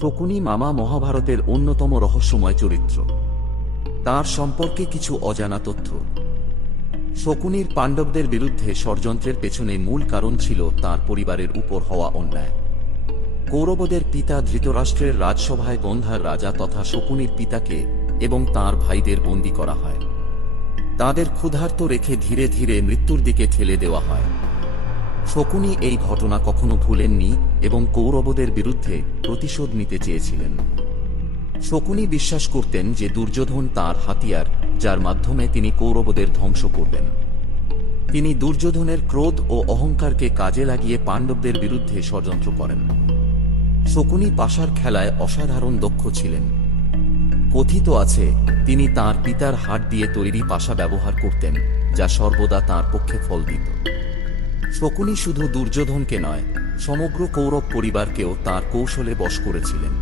শকুনি মামা মহাভারতের অন্যতম রহস্যময় চরিত্র। তার সম্পর্কে কিছু অজানা তথ্য। শকুনির পাণ্ডবদের বিরুদ্ধে ষড়যন্ত্রের পেছনে মূল কারণ ছিল তার পরিবারের উপর হওয়া অন্যায়। কৌরবদের পিতা ধৃতরাষ্ট্রের রাজসভায় গন্ধার রাজা তথা শকুনির পিতাকে এবং তার ভাইদের বন্দী করা হয়। তাদের ক্ষুধার্ত রেখে ধীরে ধীরে মৃত্যুর দিকে ঠেলে দেওয়া হয়। শকুনি এই ঘটনা কখনো ভুলেননি এবং কৌরবদের বিরুদ্ধে প্রতিশোধ নিতে চেয়েছিলেন। শকুনি বিশ্বাস করতেন যে দুর্যোধন তার হাতিয়ার, যার মাধ্যমে তিনি কৌরবদের ধ্বংস করবেন। তিনি দুর্যোধনের ক্রোধ ও অহংকারকে কাজে লাগিয়ে পাণ্ডবদের বিরুদ্ধে ষড়যন্ত্র করেন। শকুনি পাশার খেলায় অসাধারণ দক্ষ ছিলেন। কথিত আছে, তিনি তার পিতার হাত দিয়ে তৈরি পাশা ব্যবহার করতেন, যা সর্বদা তার পক্ষে ফল দিত। শকুনি শুধু দুর্যোধনকে নয়, সমগ্র কৌরব পরিবারকেও তার কৌশলে বশ করেছিলেন।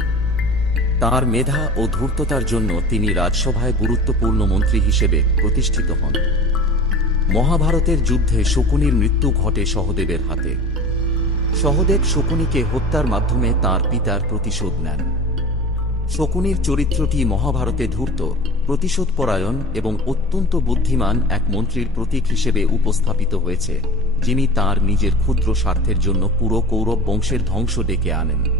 তার মেধা ও ধূর্ততার জন্য তিনি রাজসভায় গুরুত্বপূর্ণ মন্ত্রী হিসেবে প্রতিষ্ঠিত হন। মহাভারতের যুদ্ধে শকুনির মৃত্যু ঘটে সহদেবের হাতে। সহদেব শকুনিকে হত্যার মাধ্যমে তার পিতার প্রতিশোধ নেন। শকুনির চরিত্রটি মহাভারতে ধূর্ত, প্রতিশোধপরায়ণ এবং অত্যন্ত বুদ্ধিমান এক মন্ত্রীর প্রতীক হিসেবে উপস্থাপিত হয়েছে, যিনি তার নিজের ক্ষুদ্র স্বার্থের জন্য পুরো কৌরব বংশের ধ্বংস ডেকে আনেন।